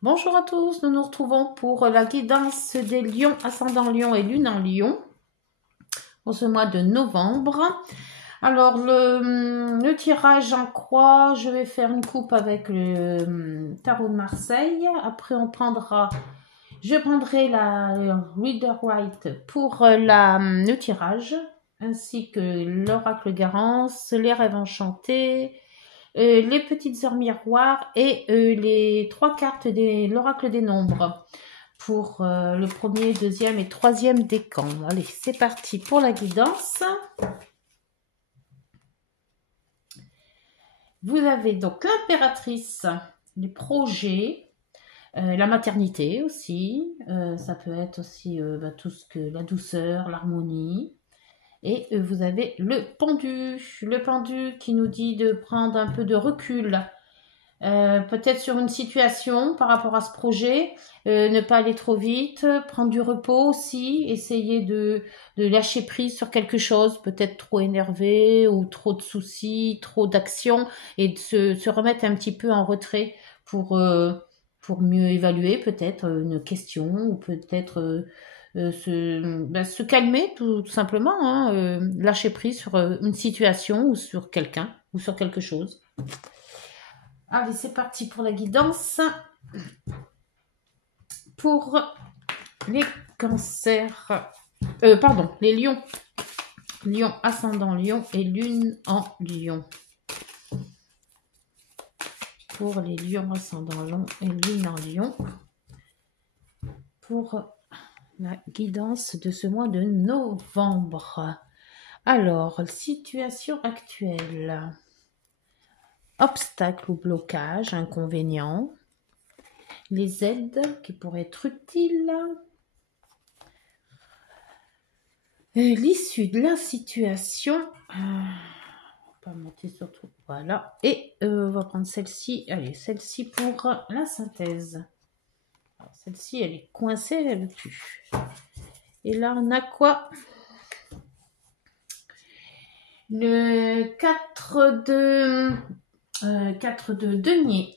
Bonjour à tous, nous nous retrouvons pour la guidance des lions, ascendant lion et lune en lion pour ce mois de novembre. Alors le tirage en croix, je vais faire une coupe avec le tarot de Marseille. Après je prendrai la Reader White pour le tirage, ainsi que l'oracle Garance, les rêves enchantés, les petites heures miroirs et les 3 cartes de l'oracle des nombres pour le premier, deuxième et troisième décan. Allez, c'est parti pour la guidance. Vous avez donc l'impératrice, les projets, la maternité aussi. Ça peut être aussi tout ce que la douceur, l'harmonie. Et vous avez le pendu qui nous dit de prendre un peu de recul, peut-être sur une situation par rapport à ce projet, ne pas aller trop vite, prendre du repos aussi, essayer de lâcher prise sur quelque chose, peut-être trop énervé ou trop de soucis, trop d'actions, et de se remettre un petit peu en retrait pour mieux évaluer peut-être une question ou peut-être se calmer tout simplement, hein, lâcher prise sur une situation ou sur quelqu'un ou sur quelque chose. Allez, c'est parti pour la guidance. Pour les cancers, pardon, les lions. Lion, ascendant lion et lune en lion. Pour les lions, ascendant lion et lune en lion. Pour la guidance de ce mois de novembre. Alors, situation actuelle. Obstacles ou blocages, inconvénients. Les aides qui pourraient être utiles. L'issue de la situation. On va pas monter sur tout. Voilà. Et on va prendre celle-ci. Allez, celle-ci pour la synthèse. Celle-ci, elle est coincée, elle ne veut plus. Et là, on a quoi? Le 4 de denier.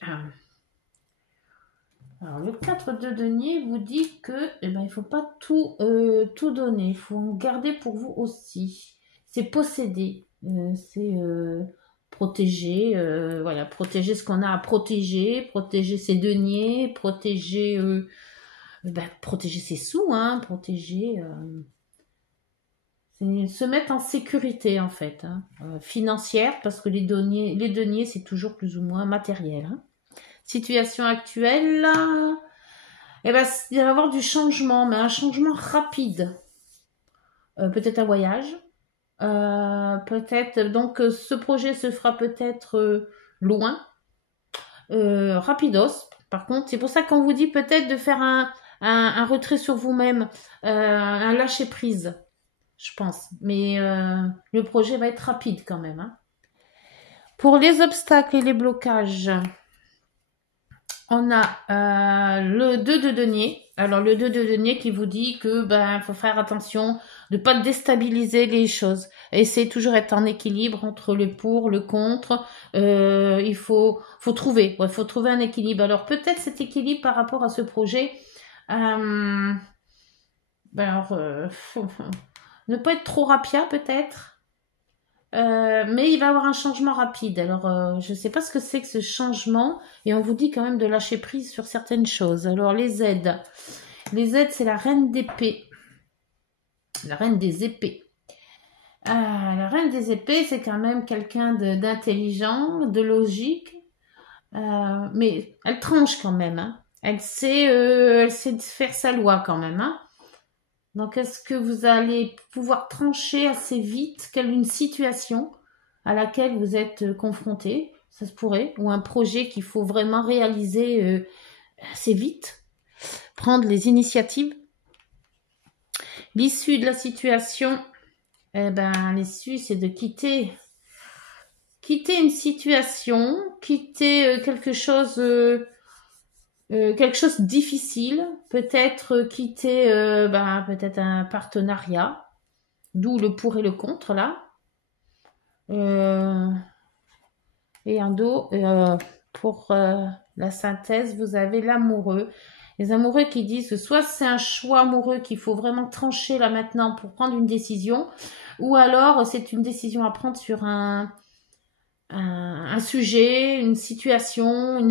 Alors, le 4 de denier vous dit que il ne faut pas tout donner. Il faut en garder pour vous aussi. C'est posséder. C'est protéger. Voilà, protéger ce qu'on a à protéger. Protéger ses deniers. Protéger, protéger ses sous. Hein, protéger... se mettre en sécurité en fait, hein, financière, parce que les deniers c'est toujours plus ou moins matériel. Hein. Situation actuelle, il va y avoir du changement, mais un changement rapide. Peut-être un voyage, peut-être, donc ce projet se fera peut-être loin, rapidos. Par contre, c'est pour ça qu'on vous dit peut-être de faire un retrait sur vous-même, un lâcher prise. Je pense. Mais le projet va être rapide quand même. Hein. Pour les obstacles et les blocages, on a le 2 de denier. Alors le 2 de denier qui vous dit que faut faire attention de ne pas déstabiliser les choses. Essayez toujours d'être en équilibre entre le pour, le contre. Il faut trouver. Ouais, faut trouver un équilibre. Alors peut-être cet équilibre par rapport à ce projet. Ne pas être trop rapide peut-être, mais il va y avoir un changement rapide. Alors, je ne sais pas ce que c'est que ce changement, et on vous dit quand même de lâcher prise sur certaines choses. Alors, les aides, c'est la reine d'épée, la reine des épées. La reine des épées, c'est quand même quelqu'un d'intelligent, de logique, mais elle tranche quand même. Hein. Elle sait faire sa loi quand même. Hein. Donc, est-ce que vous allez pouvoir trancher assez vite une situation à laquelle vous êtes confronté? Ça se pourrait. Ou un projet qu'il faut vraiment réaliser assez vite. Prendre les initiatives. L'issue de la situation, l'issue, c'est de quitter une situation, quitter quelque chose de difficile, peut-être quitter peut-être un partenariat, d'où le pour et le contre là, et un dos, pour la synthèse, vous avez l'amoureux. Les amoureux qui disent que soit c'est un choix amoureux qu'il faut vraiment trancher là maintenant pour prendre une décision, ou alors c'est une décision à prendre sur un sujet, une situation,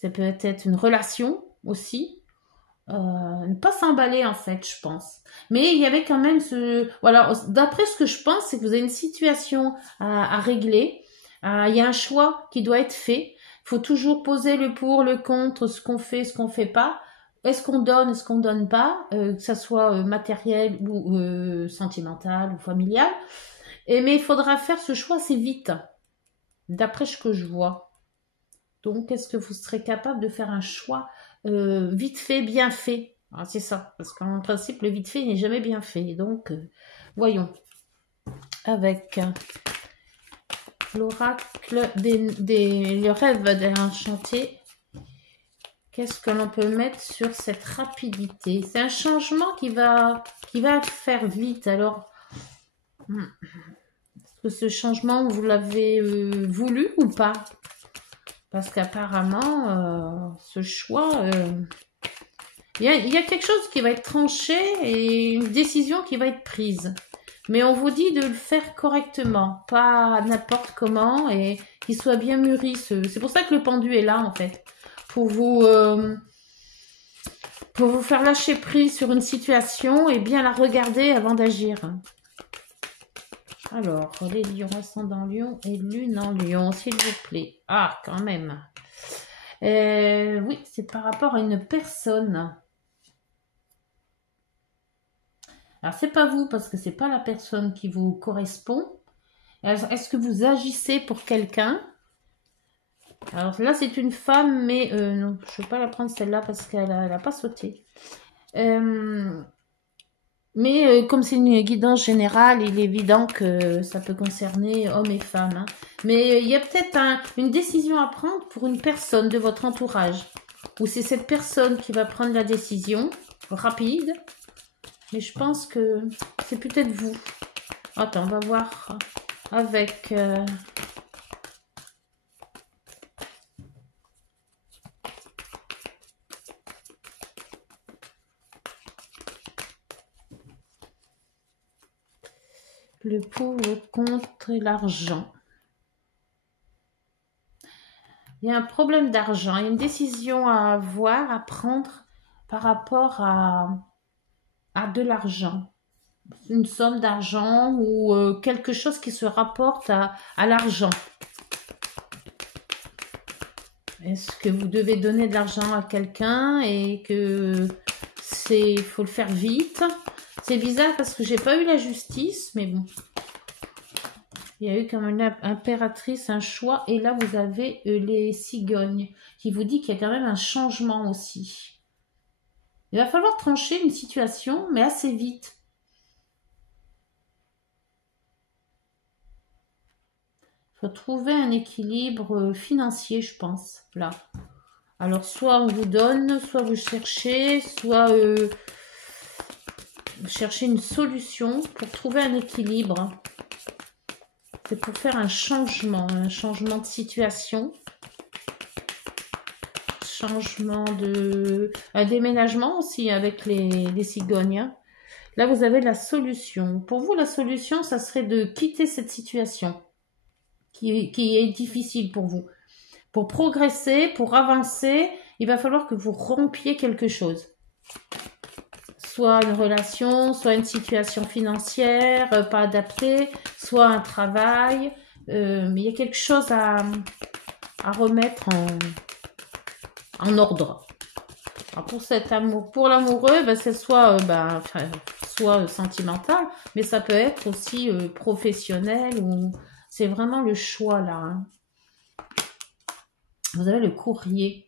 ça peut être une relation aussi. Ne pas s'emballer en fait, je pense. Mais il y avait quand même voilà, d'après ce que je pense, c'est que vous avez une situation à régler. Il y a un choix qui doit être fait. Il faut toujours poser le pour, le contre, ce qu'on fait, ce qu'on fait pas. Est-ce qu'on donne, est-ce qu'on donne pas, que ça soit matériel ou sentimental ou familial. Mais il faudra faire ce choix assez vite, d'après ce que je vois. Donc, est-ce que vous serez capable de faire un choix vite fait, bien fait? Ah, c'est ça, parce qu'en principe, le vite fait n'est jamais bien fait. Donc, voyons. Avec l'oracle le rêve d'un chantier, qu'est-ce que l'on peut mettre sur cette rapidité? C'est un changement qui va faire vite. Alors, est-ce que ce changement, vous l'avez voulu ou pas? Parce qu'apparemment, ce choix, il y a quelque chose qui va être tranché et une décision qui va être prise. Mais on vous dit de le faire correctement, pas n'importe comment et qu'il soit bien mûri. C'est pour ça que le pendu est là en fait, pour vous faire lâcher prise sur une situation et bien la regarder avant d'agir. Alors, les lions, ascendant lion et lune en lion, s'il vous plaît. Ah, quand même. Oui, c'est par rapport à une personne. Alors, c'est pas vous, parce que c'est pas la personne qui vous correspond. Est-ce que vous agissez pour quelqu'un? Alors là, c'est une femme, mais non, je ne vais pas la prendre celle-là parce qu'elle n'a pas sauté. Mais comme c'est une guidance générale, il est évident que ça peut concerner hommes et femmes. Hein. Mais il y a peut-être une décision à prendre pour une personne de votre entourage. Ou c'est cette personne qui va prendre la décision, rapide. Mais je pense que c'est peut-être vous. Attends, on va voir avec... le pour, le contre et l'argent. Il y a un problème d'argent, il y a une décision à avoir, à prendre par rapport à de l'argent. Une somme d'argent ou quelque chose qui se rapporte à l'argent. Est-ce que vous devez donner de l'argent à quelqu'un et que faut le faire vite? C'est bizarre parce que j'ai pas eu la justice, mais bon. Il y a eu comme une impératrice, un choix, et là vous avez les cigognes qui vous dit qu'il y a quand même un changement aussi. Il va falloir trancher une situation, mais assez vite. Il faut trouver un équilibre financier, je pense, là. Alors, soit on vous donne, soit vous cherchez, soit vous cherchez une solution pour trouver un équilibre. C'est pour faire un changement de situation. Un déménagement aussi avec les cigognes. Là, vous avez la solution. Pour vous, la solution, ça serait de quitter cette situation qui est difficile pour vous. Pour progresser, pour avancer, il va falloir que vous rompiez quelque chose. Soit une relation, soit une situation financière pas adaptée, soit un travail. Mais il y a quelque chose à remettre en ordre. Alors pour cet amour, pour l'amoureux, ben, c'est soit sentimental, mais ça peut être aussi professionnel ou c'est vraiment le choix là. Hein. Vous avez le courrier.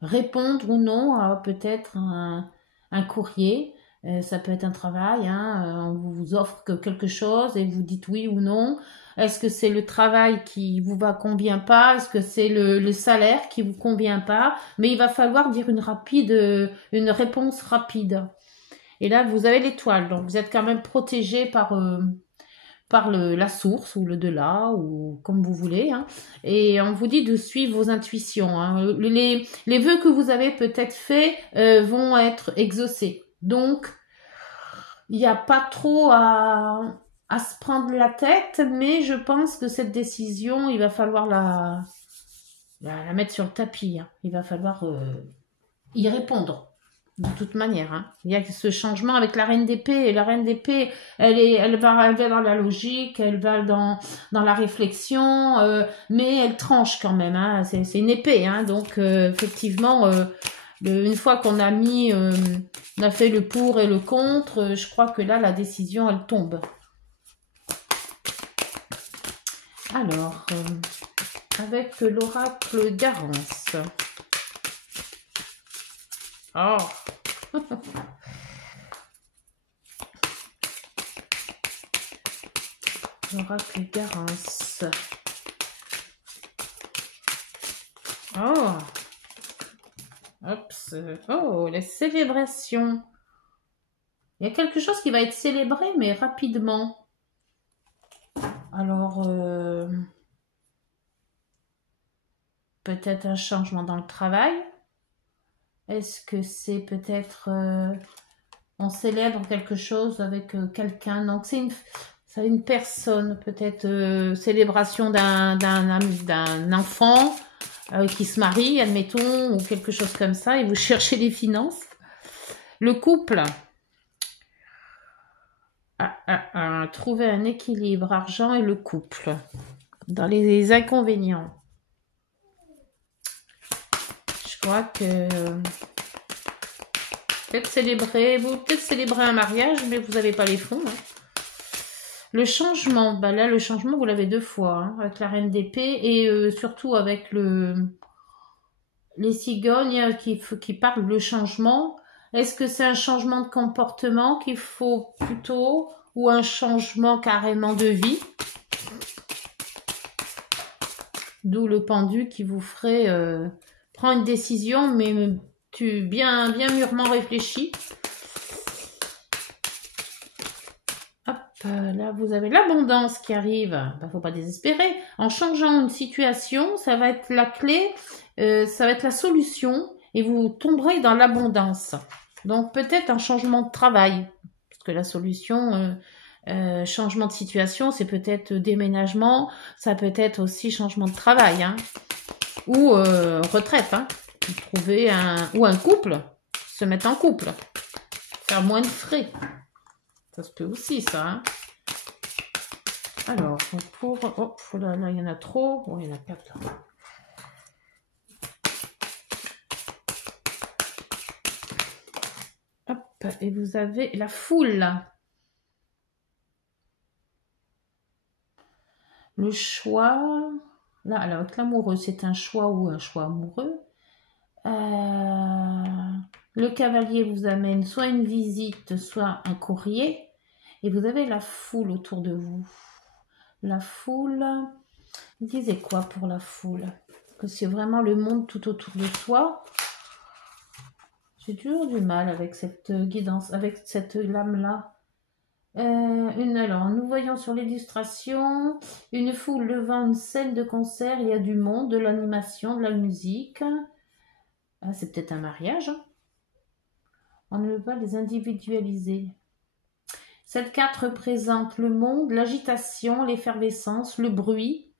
Répondre ou non à peut-être un courrier. Ça peut être un travail. Hein, on vous offre quelque chose et vous dites oui ou non. Est-ce que c'est le travail qui vous convient pas? Est-ce que c'est le salaire qui vous convient pas? Mais il va falloir dire une réponse rapide. Et là, vous avez l'étoile. Donc, vous êtes quand même protégé par par la source ou le delà ou comme vous voulez, hein. Et on vous dit de suivre vos intuitions, hein. Les vœux que vous avez peut-être faits vont être exaucés. Donc, il n'y a pas trop à se prendre la tête, mais je pense que cette décision, il va falloir la mettre sur le tapis, hein. Il va falloir y répondre. De toute manière, hein. Il y a ce changement avec la reine d'épée. Et la reine d'épée, elle va dans la logique, elle va dans la réflexion, mais elle tranche quand même, hein. C'est une épée, hein. Donc, effectivement, une fois qu'on a on a fait le pour et le contre, je crois que là, la décision, elle tombe. Alors, avec l'oracle Garance. Oh. L'oracle Garance. Oh. Oups. Oh, les célébrations. Il y a quelque chose qui va être célébré, mais rapidement. Alors, peut-être un changement dans le travail. Est-ce que c'est peut-être on célèbre quelque chose avec quelqu'un? Donc c'est une personne, peut-être célébration d'un enfant qui se marie, admettons, ou quelque chose comme ça, et vous cherchez les finances. Le couple. Trouver un équilibre, argent et le couple. Dans les inconvénients. Je crois que peut-être célébrer un mariage, mais vous n'avez pas les fonds, hein. Le changement, bah là le changement vous l'avez 2 fois, hein, avec la reine d'épée et surtout avec les cigognes qui parlent de changement. Est-ce que c'est un changement de comportement qu'il faut plutôt ou un changement carrément de vie? D'où le pendu qui vous ferait prendre une décision, mais bien mûrement réfléchi. Hop, là vous avez l'abondance qui arrive. Bah, faut pas désespérer. En changeant une situation, ça va être la clé, ça va être la solution, et vous tomberez dans l'abondance. Donc peut-être un changement de travail, parce que la solution, changement de situation, c'est peut-être déménagement, ça peut être aussi changement de travail, hein. Ou retraite, hein. Trouver ou un couple, se mettre en couple, faire moins de frais, ça se peut aussi ça, hein. Alors là il y en a trop, il y en a 4 là. Hop, et vous avez la foule, le choix. Là, alors avec l'amoureux, c'est un choix ou un choix amoureux. Le cavalier vous amène soit une visite, soit un courrier. Et vous avez la foule autour de vous. La foule, vous disiez quoi pour la foule? Que c'est vraiment le monde tout autour de soi. J'ai toujours du mal avec cette guidance, avec cette lame-là. Alors, nous voyons sur l'illustration une foule devant une scène de concert. Il y a du monde, de l'animation, de la musique. C'est peut-être un mariage, hein. On ne veut pas les individualiser. Cette carte représente le monde, l'agitation, l'effervescence, le bruit,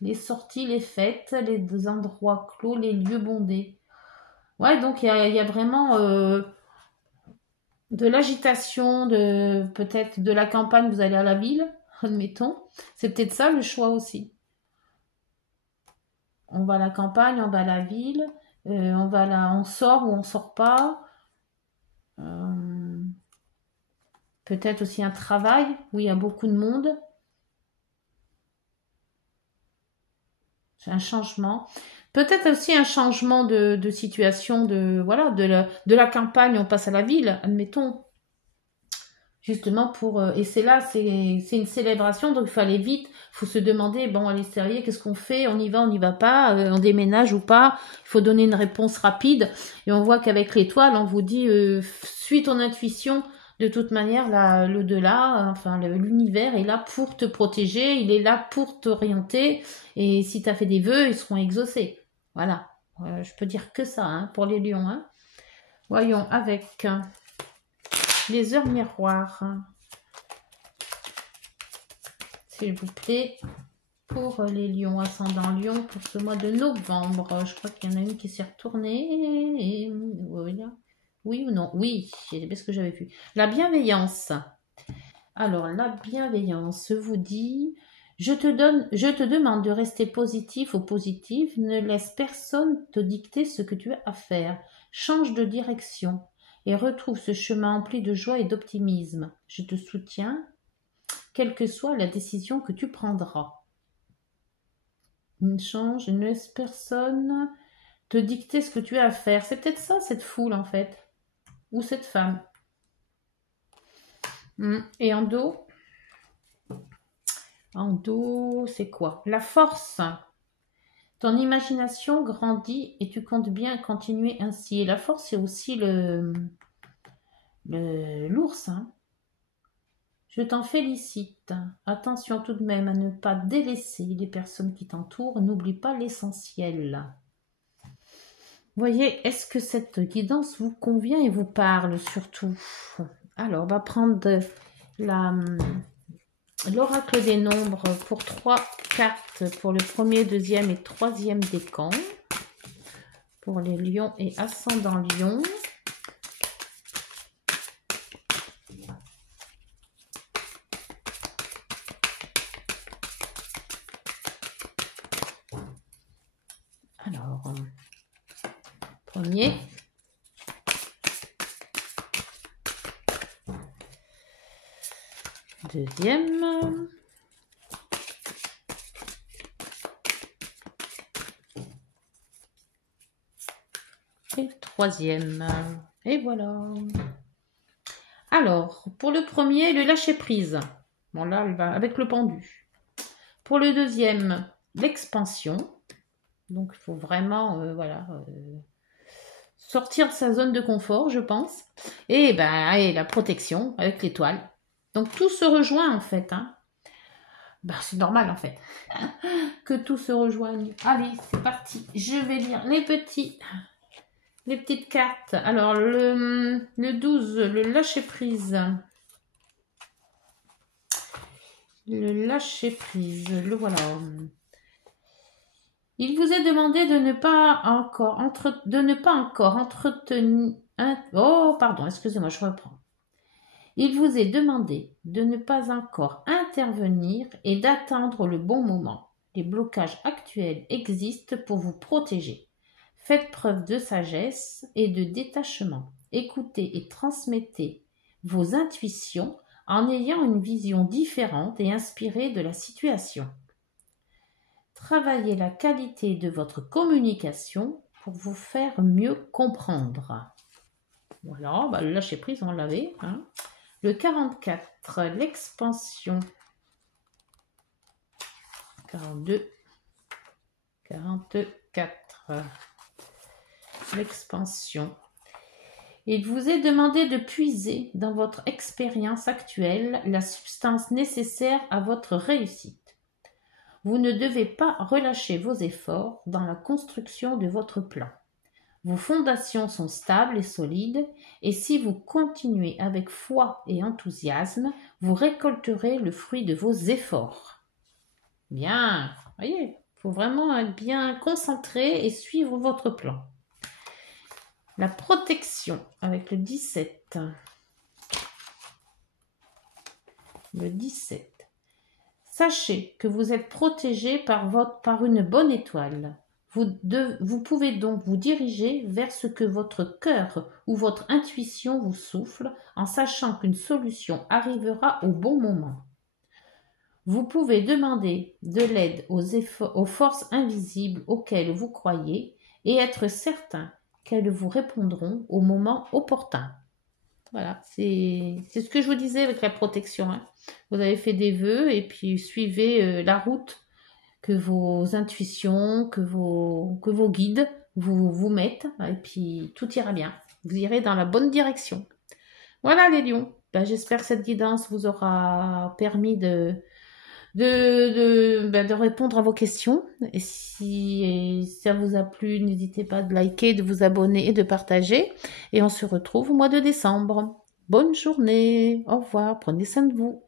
les sorties, les fêtes, les endroits clos, les lieux bondés. Ouais, donc il y a vraiment de l'agitation, peut-être de la campagne, vous allez à la ville, admettons. C'est peut-être ça le choix aussi. On va à la campagne, on va à la ville, on sort ou on sort pas. Peut-être aussi un travail où il y a beaucoup de monde. C'est un changement. Peut-être aussi un changement de situation, de la campagne, on passe à la ville, admettons. Justement et c'est là, c'est une célébration, donc il faut aller vite. Il faut se demander, bon, allez, sérieux, qu'est-ce qu'on fait? On y va pas, on déménage ou pas? Il faut donner une réponse rapide. Et on voit qu'avec l'étoile, on vous dit, suis ton intuition. De toute manière, l'au-delà, enfin l'univers est là pour te protéger, il est là pour t'orienter. Et si tu as fait des vœux, ils seront exaucés. Voilà. Je peux dire que ça hein, pour les lions. Hein. Voyons avec les heures miroirs. S'il vous plaît. Pour les lions, ascendant lion, pour ce mois de novembre. Je crois qu'il y en a une qui s'est retournée. Et... Oui ou non? Oui, c'est bien ce que j'avais vu. La bienveillance. Alors, la bienveillance vous dit... je te demande de rester positif ou positive. Ne laisse personne te dicter ce que tu as à faire. Change de direction et retrouve ce chemin empli de joie et d'optimisme. Je te soutiens, quelle que soit la décision que tu prendras. Ne laisse personne te dicter ce que tu as à faire. C'est peut-être ça, cette foule, en fait. Ou cette femme. Et en dos? En dos, c'est quoi? La force. Ton imagination grandit et tu comptes bien continuer ainsi. Et la force, c'est aussi l'ours. Hein. Je t'en félicite. Attention tout de même à ne pas délaisser les personnes qui t'entourent. N'oublie pas l'essentiel. Voyez, est-ce que cette guidance vous convient et vous parle surtout? Alors, on va prendre l'oracle des nombres pour 3 cartes pour le premier, deuxième et troisième décan. Pour les lions et ascendants lions. Alors, premier. Deuxième. Et troisième. Et voilà. Alors, pour le premier, le lâcher prise. Bon, là, elle va avec le pendu. Pour le deuxième, l'expansion. Donc, il faut vraiment, sortir de sa zone de confort, je pense. Et la protection avec l'étoile. Donc, tout se rejoint, en fait. Hein. C'est normal, en fait, que tout se rejoigne. Allez, c'est parti. Je vais lire les petites cartes. Alors, le 12, le lâcher-prise. Le lâcher-prise, le voilà. Il vous est demandé de ne pas encore entretenir... Oh, pardon, excusez-moi, je reprends. Il vous est demandé de ne pas encore intervenir et d'attendre le bon moment. Les blocages actuels existent pour vous protéger. Faites preuve de sagesse et de détachement. Écoutez et transmettez vos intuitions en ayant une vision différente et inspirée de la situation. Travaillez la qualité de votre communication pour vous faire mieux comprendre. Voilà, le lâcher-prise, on l'avait. Hein. Le 44, l'expansion. 42, 44, l'expansion. Il vous est demandé de puiser dans votre expérience actuelle la substance nécessaire à votre réussite. Vous ne devez pas relâcher vos efforts dans la construction de votre plan. Vos fondations sont stables et solides, et si vous continuez avec foi et enthousiasme, vous récolterez le fruit de vos efforts. Bien, voyez, il faut vraiment être bien concentré et suivre votre plan. La protection avec le 17. Le 17. Sachez que vous êtes protégé par une bonne étoile. Vous pouvez donc vous diriger vers ce que votre cœur ou votre intuition vous souffle en sachant qu'une solution arrivera au bon moment. Vous pouvez demander de l'aide aux forces invisibles auxquelles vous croyez et être certain qu'elles vous répondront au moment opportun. Voilà, c'est ce que je vous disais avec la protection. Hein. Vous avez fait des vœux et puis suivez la route que vos intuitions, que vos guides vous mettent et puis tout ira bien. Vous irez dans la bonne direction. Voilà les lions. Ben, j'espère que cette guidance vous aura permis de répondre à vos questions. Et si ça vous a plu, n'hésitez pas de liker, de vous abonner et de partager. Et on se retrouve au mois de décembre. Bonne journée, au revoir, prenez soin de vous.